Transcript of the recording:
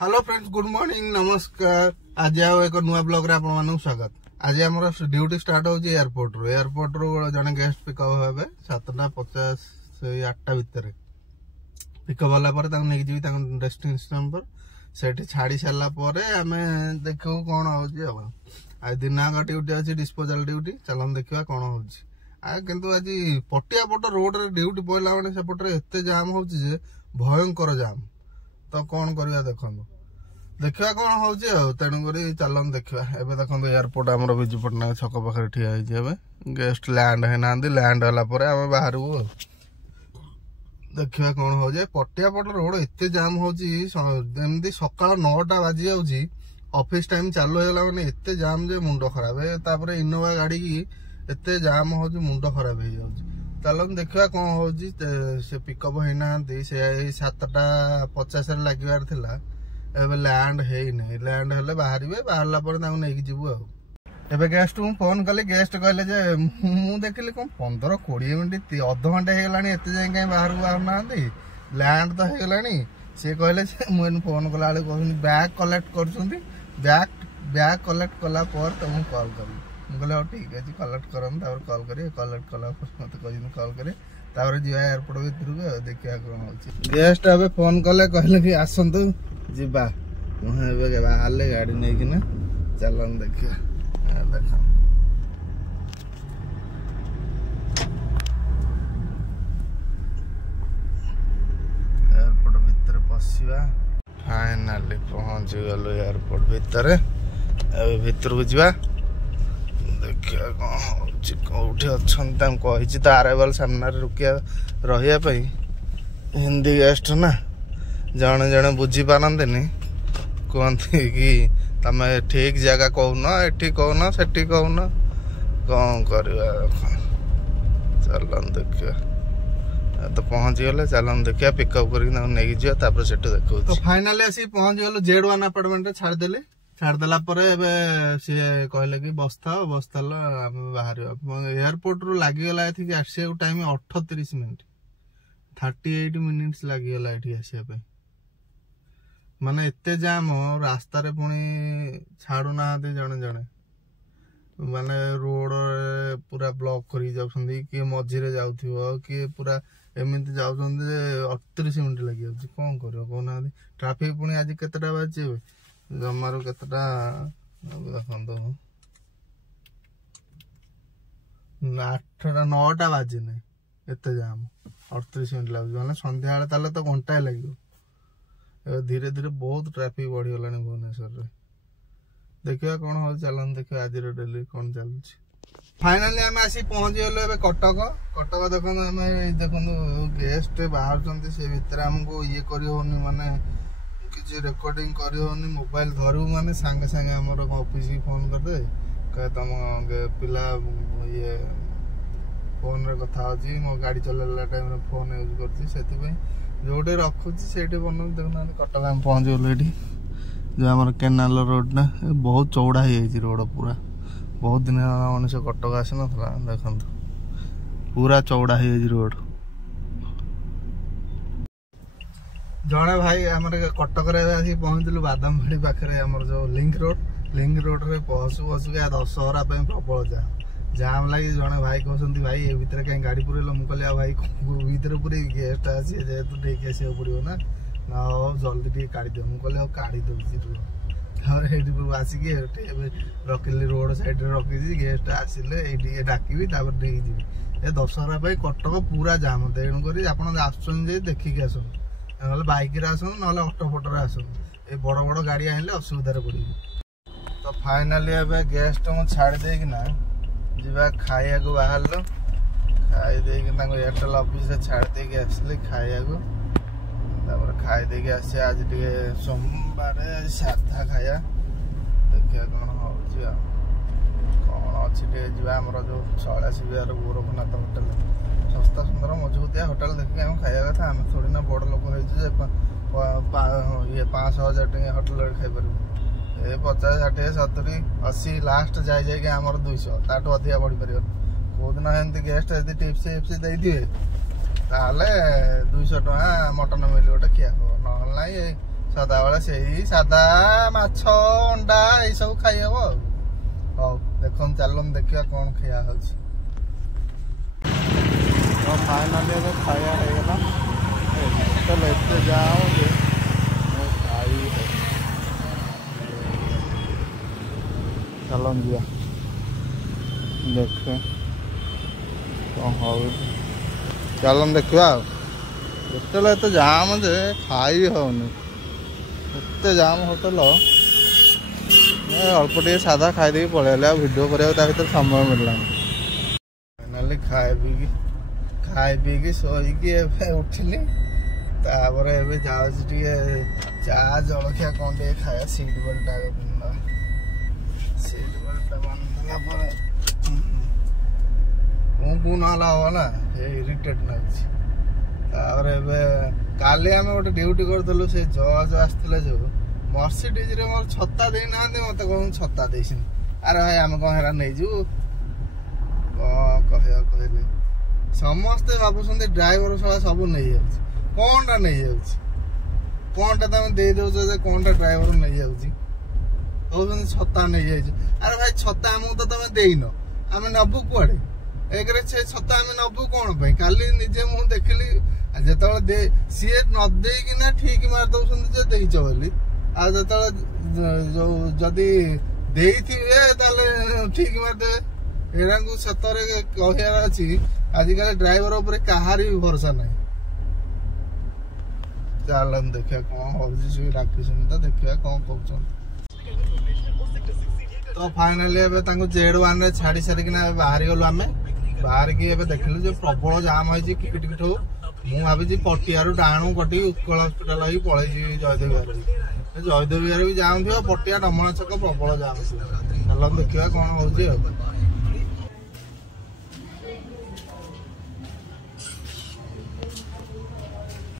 Hello friends, good morning, नमस्कार। आज आओ एक नुआ ब्लॉग रे आपण मानू स्वागत। आज हमर ड्यूटी स्टार्ट होची एयरपोर्ट रो जने गेस्ट पिकअप हेबे 7:50 से 8टा भितर पिकअप वाला पर तां नेकी जीवी तां डेस्टिनेशन पर सेठी छाड़ी साला परे हमें देखो कोन होची। अब आज दिना का ड्यूटी अछि डिस्पोजल ड्यूटी, चलन देखिबा कोन होची। आ किंतु आज पटियापट रोड रे ड्यूटी पइला माने सेपट रे एते जाम होची जे भयंकर जाम। तो कौन करिया देखा कौन होची तेणुक चलन देखा। एबे देखो एयरपोर्ट आम विजु पट्टनायक छक पाखे ठिया गेस्ट लैंड है ना, लैंड होला परे आम बाहर देखा कौन हो पटियापट रोड एते जाम होमती सका 9टा बाजी जाऊँगी ऑफिस टाइम चालू है मैंने एते जाम जे मुंड खराब है। तापर इनोवा गाड़ी की एते जाम हो मुंड खराब हो जाऊँ। चलन देखा कौन हो पिकअप होना 7:50 लगे थिला। एबे लैंड है नहीं, लैंड हेले बाहरिबे, बाहरला पर तांको नेकी जीवु। एबे गेस्ट को फोन कले, गेस्ट कहले जे मु देखिले कोन 15-20 मिनिट अध घंटे हे गलानी एते जाय काई बाहर बाहर नांदी, लैंड तो हे गलानी। से कहले जे मु फोन कला आले कहनी बैग कलेक्ट करछुंती, बैग कलेक्ट कला पर तुम कॉल करी। मु कहले ठीक अछि कलेक्ट करन, तापर कॉल करी। कलेक्ट कला पर मते कहिन कॉल करे, तापर जिया एयरपोर्ट भीतर देखिया कोन होची। गेस्ट अबे फोन कले कहले कि आसंतु जीवा बाहर गाड़ी नहीं कि चलन देखिए। देखा एयरपोर्ट भीतर पशिवा, फाइनाली पहुंच गलु एयरपोर्ट भीतर। अब भीतर को जीवा देखिया कौटी अच्छा कही तो अराइवल सामने रुकिया रही। हिंदी गेस्ट ना जड़े जड़े बुझी पारंती कहते कि तुम ठीक जगह कहून, एठी कहून सेठी कहून, कौन कर। चलन देखिए तो पहुंच गले, चलन देखिए पिकअप कर से देखो। तो फाइनाली आसी पहुंच गलु Z1 अपार्टमेंट छाड़देले। छाड़देला सी कहले कि बस्ता बाहर एयरपोर्ट रू लगिगला आसिया टाइम 38 मिनिट, 38 मिनिट्स लगिगला आसिया माने एते जाम रास्ता रे पुणी छाड़ू ना जड़े जड़े माने रोड पूरा ब्लॉक करी जाउछंदी, कि मझिरे जाउथिबो कि पूरा एमिति जाउछंदी जे 38 मिनिट लागि जाउछि। कोन करियो कोना ट्रैफिक पुणी आज केतेटा बाजे जमारो केतेटा देखंदो 8-9टा बाजे नै एते जाम 38 मिनिट लागु माने संध्या बेले ताले तो घंटा लागियो। धीरे धीरे बहुत ट्रैफिक बढ़ीगला भुवनेश्वर रे। देखिए कौन हो, चलन देखिए आज डेली कौन चलुछि। फाइनाली आम आसी पहुंच गलु कटक देखो देखो गेस्ट बाहर से भितर आमको ये करी माने किसी रेकर्डिंग करी मोबाइल धरू माने सांगे सांगे आमर ऑफिस की फोन करदे कहे तुम पिला ये फोन रे कथा होची, मो गाड़ी चलेला टाइम रे फोन यूज करछि, सेति जोटे रखुची से बन देखना। कटक आम पहुंच गलु ये जो आम केनाल रोड ना बहुत चौड़ा हो रोड पूरा। बहुत दिन मनुष्य कटक आस ना देखो पूरा चौड़ा हो रोड। जड़े भाई आम कटक पहुंचलु बादामबाड़ी पाखे आम जो लिंक रोड रे पशु पशुका दशहरा प्रबल जाम लगी। जड़े भाई कहते भाई ए भितर कहीं गाड़ी पुरेल, मुझे भाई भितर पूरे गेस्ट आसी जेहतु टेक आसा पड़ो ना जल्दी टे काढ़ी दे। मुझे काढ़ी दूसरी आसिक रखिली रोड साइड रखी गेस्ट आसिले ये डाकबी जी। ए दशहरा कटक पूरा जाम, तेणुक आप देखिक आस बैक आसन ना अटो फटो आसन, ये बड़ बड़ गाड़ी आने असुविधार पड़े। तो फाइनाली एबे गेस्ट मुझे छाड़ी देना जीवा खाया को बाहर खाई एयरटेल ऑफिस से छाड़ दे आसली खाया को खाई दे आसे। आज टे सोमवार साधा खाया देखिए कौन हो कौन अच्छे आमर जो शैलाश विहार गोरखनाथ होटेल सस्ता सुंदर मजबूतिया होटेल देखिए आम खाया कथा। आम थोड़ी ना बड़ लोक ये 5,000 टका होटेल खाईपर 50, 60, 70, 80 लास्ट जाए आमर 200 ताठू अधिका बढ़ी पार। कौ दिन एमती गेस्ट यदि टिप्स इप्स दे 200 टका मटन मिल गोटे खिया हो ना ସଦାବେଳେ ସେଇ ସାଧା ମାଛ ଅଣ୍ଡା ଏଇସବୁ ଖାଇ ହବ ଆଉ। ହଉ ଦେଖନ୍ତୁ ଚାଲନ୍ତୁ ଦେଖିବା କ'ଣ ଖିଆ ହଉଛି। ତ ଫାଇନାଲି ଏବେ ଖାଇବା ହେଇଗଲା। ହୋଟେଲ ଏତେ ଯାଅ ଯେ ଖାଇ ଚାଲନ୍ତୁ ଯିବା ଦେଖେ କ'ଣ ହଉଛି। ଚାଲନ୍ତୁ ଦେଖିବା ଆଉ। ହୋଟେଲ ଏତେ ଜାମ୍ ଯେ ଖାଇ ହଉନି, ଏତେ ଜାମ୍ ହୋଟେଲ। ଅଳ୍ପ ଟିକେ ସାଧା ଖାଇଦେଇକି ପଳେଇଲେ ଆଉ ଭିଡ଼ିଓ କରିବାକୁ ତା ଭିତରେ ସମୟ ମିଳିଲାନି। ଫାଇନାଲି ଖାଇ ପିଇକି ଶୋଇକି ଏବେ ଉଠିଲି। ତାପରେ ଏବେ ଯାଉଛି ଟିକେ ଚା ଜଳଖିଆ କ'ଣ ଟିକେ ଖାଇବା। ସିଟ୍ ବେଲ୍ଟ ଆଗ ପିନ୍ଧିବା। ସିଟ୍ ବେଲ୍ଟଟା ବାନ୍ଧିଦେଲା ପରେ ମୁଁ ନହେଲେ ହବ ନା, ଇରିଟେଟ୍ ଲାଗୁଛି। ତାପରେ ଏବେ କାଲି ଆମେ ଗୋଟେ ଡ୍ୟୁଟି କରିଦେଲୁ, ସେ ଜଜ୍ ଆସିଥିଲେ ଯୋଉ ମର୍ସିଡିଜରେ ମୋର ଛତା ଦେଇନାହାନ୍ତି, ମତେ କହୁଛନ୍ତି ଛତା ଦେଇଛନ୍ତି। ଆରେ ଭାଇ ଆମେ କ'ଣ ହେରା ନେଇଯିବୁ? କ'ଣ କହିବା କହିଲେ ସମସ୍ତେ ଭାବୁଛନ୍ତି ଡ୍ରାଇଭର ସହ ସବୁ ନେଇଯାଉଛି। କ'ଣଟା ନେଇଯାଉଛି? କ'ଣଟା ତମେ ଦେଇଦଉଛ ଯେ କ'ଣଟା ଡ୍ରାଇଭର ନେଇଯାଉଛି? କହୁଛନ୍ତି ଛତା ନେଇଯାଇଛି। ଆରେ ଭାଇ ଛତା ଆମକୁ ତ ତମେ ଦେଇନ, ଆମେ ନବୁ କୁଆଡେ? ଏକରେ ସେ ଛତା ଆମେ ନବୁ କ'ଣ ପାଇଁ? କାଲି ନିଜେ ମୁଁ ଦେଖିଲି ଯେତେବେଳେ ସିଏ ନ ଦେଇକିନା ଠିକ ମାରି ଦଉଛନ୍ତି ଯେ ଦେଇଛ ବୋଲି, ଆଉ ଯେତେବେଳେ ଯୋଉ ଯଦି ଦେଇଥିବେ ତାହେଲେ ଠିକ ମାରିଦେବେ। ଏରାଙ୍କୁ ସତରେ କହିବାର ଅଛି, ଆଜିକାଲି ଡ୍ରାଇଭର ଉପରେ କାହାରି ବି ଭରସା ନାହିଁ। ଚାଲନ୍ତୁ ଦେଖିବା କ'ଣ ହଉଛି। ସେ ଡାକିଛନ୍ତି ତ ଦେଖିବା କ'ଣ କହୁଛନ୍ତି। ତ ଫାଇନାଲି ଏବେ ତାଙ୍କୁ Z1ରେ ଛାଡି ସାରିକିନା ଏବେ ବାହାରି ଗଲୁ। ଆମେ ବାହାରିକି ଏବେ ଦେଖିଲୁ ଯେ ପ୍ରବଳ ଜାମ୍ ହେଇଛି କିଟକିଠୁ। ମୁଁ ଭାବିଛି ପଟିଆରୁ ଡାହାଣୁ କଟିକି ଉତ୍କଳ ହସ୍ପିଟାଲ ହେଇକି ପଳେଇଯିବି ଜୟଦେବ ବିହାର। ଜୟଦେବ ବିହାର ବି ଜାମ୍ ଥିବ, ପଟିଆ ଡମଣା ଛକ ପ୍ରବଳ ଜାମ୍ ଥିବ। ଚାଲନ୍ତୁ ଦେଖିବା କ'ଣ ହଉଛି ଆଉ।